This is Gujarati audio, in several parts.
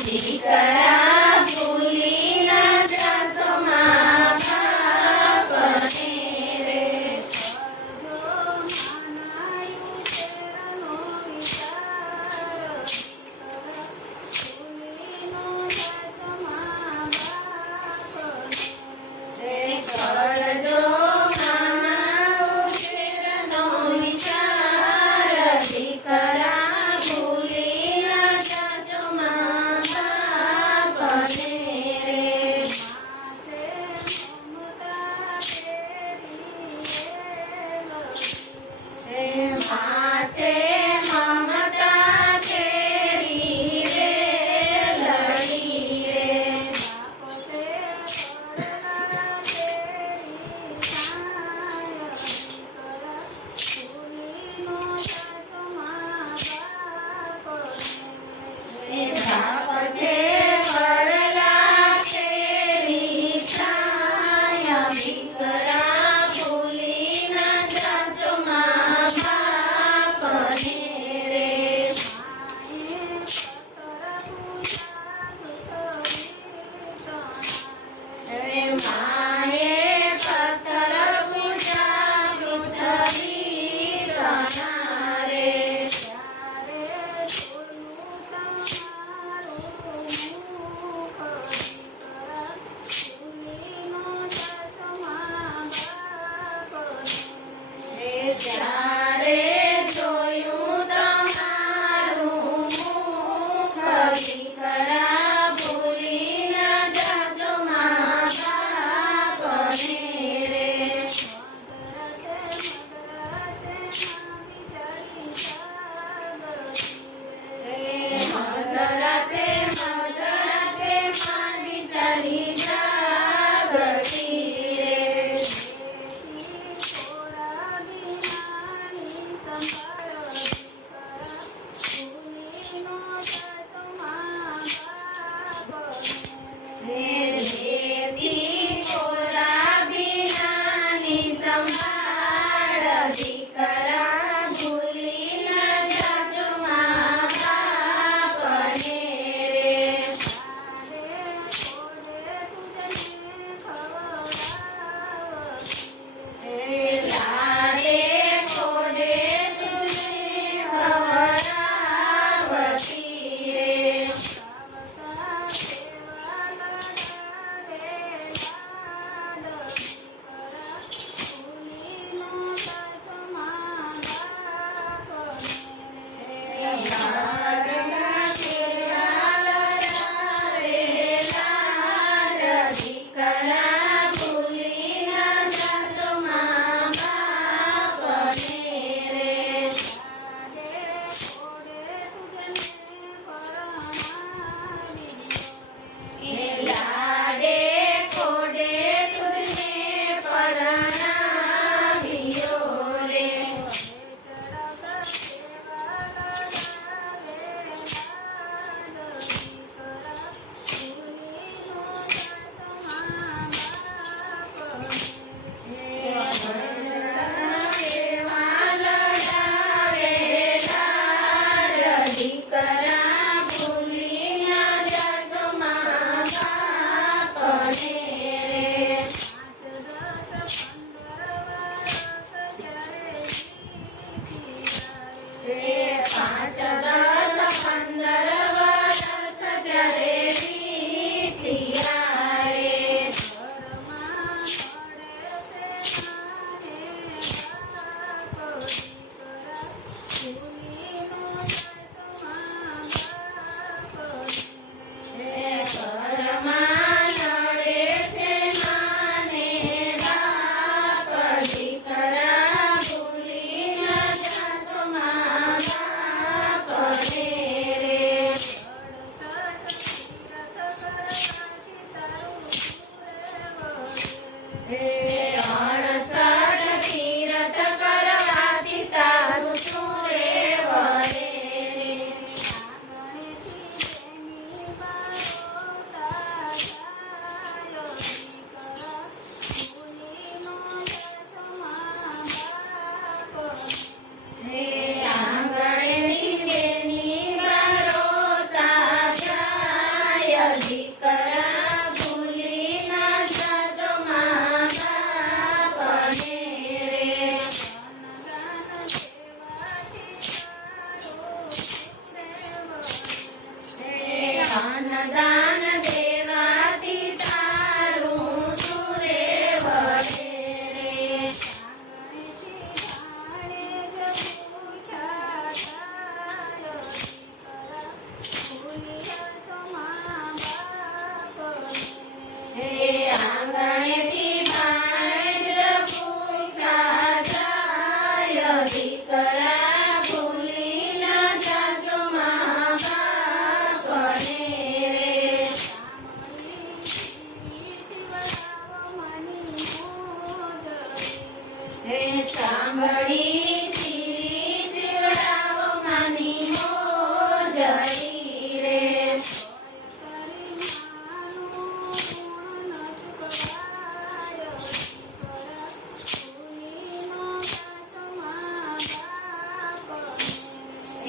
દીકરા ભૂલી ના જાતો મા બાપને રે. કરજો માના ઉછેરનો વિચાર, દીકરા ભૂલી ના જાતો મા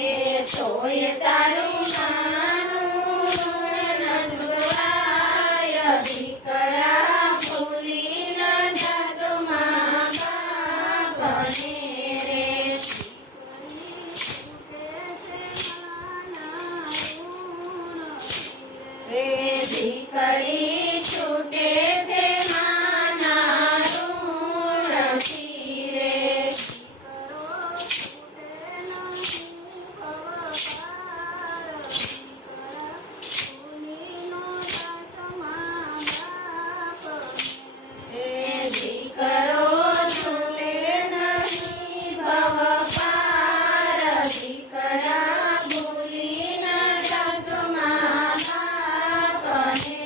એ તોય તારું નાનું ઋણ ન જુડવાય દીકરા ભૂલી ન જાતો મા બાપને રે રે દીકરી છૂટે છે માના ઋણથી રે દીકરો છૂટે નહીં ભવ પાર દીકરા ભૂલી ન જાતો મા બાપને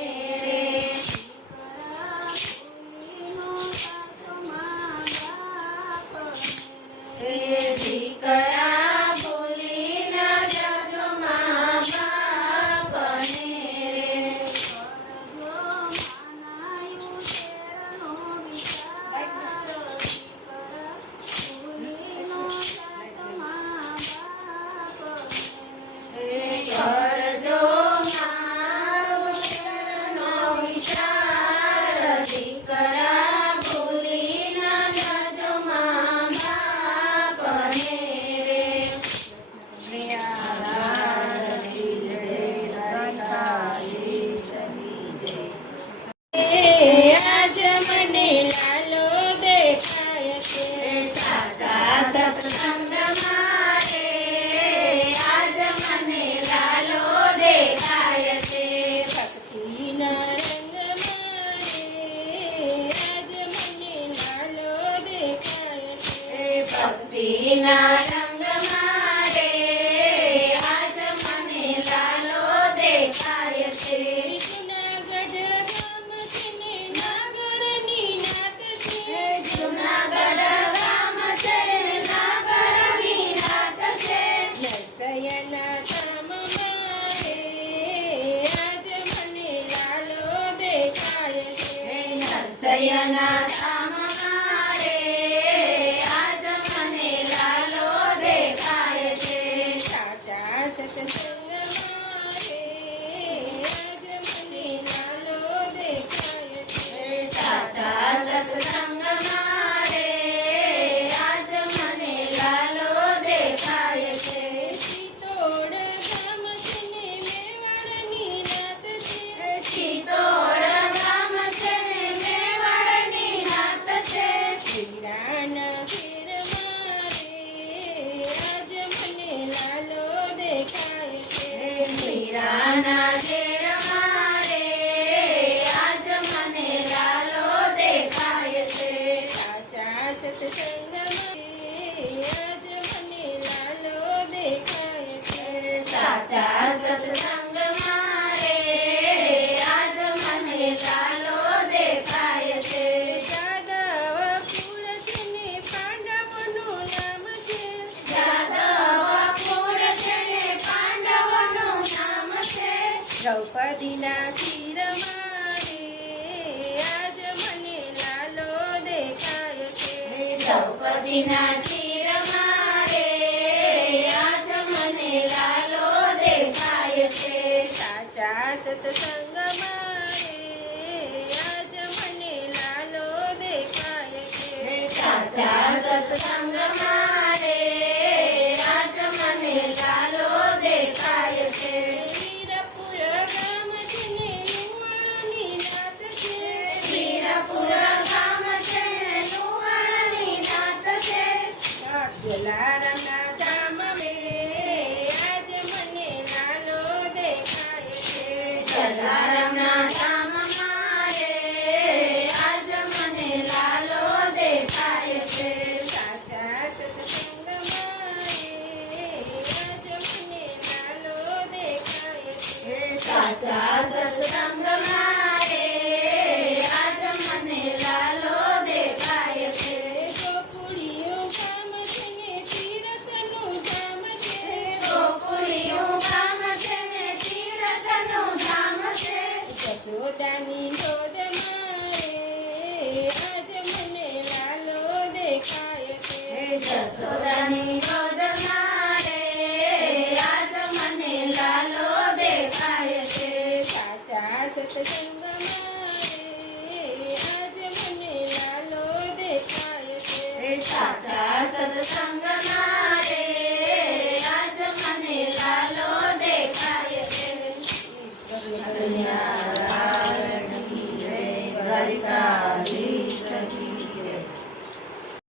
રે દીકરા ભૂલી ન જાતો મા બાપને રે કરજો મારો શરણો વિચાર દીકરા ભૂલી ન જાજો મા બાપને રે આજ મને લાલો દેખાય છે સાચા સત્સંગમાં રે આજ મને લાલો દેખાય છે ભક્તિના રંગમાં રે આજ મને લાલો દેખાય છે જુનાગઢ ગામ છે નાગરની નાત છે નરસૈયાના ધામમાં રે આજ મને લાલો દેખાય છે સાચા સત્સંગમાં રે આજ મને લાલો દેખાય છે સાચા સત્સંગમાં રે આજ મને લાલો દેખાય છે ચિત્તોડ ગામ છે મેવાડની નાત છે ચિત્તોડ ગામ છે મેવાડની નાત છે વીરાના ઘેરમાં રે આજ મને લાલો દેખાય છે વીરાના ઘેરમાં રે આજ મને લાલો દેખાય છે સાચા સત્સંગમાં આજ મને લાલો દેખાય છે સાચા સત્સંગમાં રે આજ મને લાલો દેખાય છે જાદવ કુળ છે ને પાંડવોનું નામ છે જાદવ કુળ છે ને પાંડવોનું નામ છે દ્રૌપદીના શિરમાં રે આજ મને લાલો દેખાય છે દ્રૌપદીના શિરમાં રે આજ મને લાલો દેખાય છે સાચા સત્સંગમાં રે આજ મને લાલો દેખાય છે સાચા સત્સંગમાં રે આજ મને લાલો દેખાય છે વીરપુર ગામ છે ને લુહાણની નાત છે વીરપુર ગામ છે ને લુહાણની નાત છે જલારામના ધામ રે આજ મને લાલો દેખાય છે જલારામ સત્સંગમાં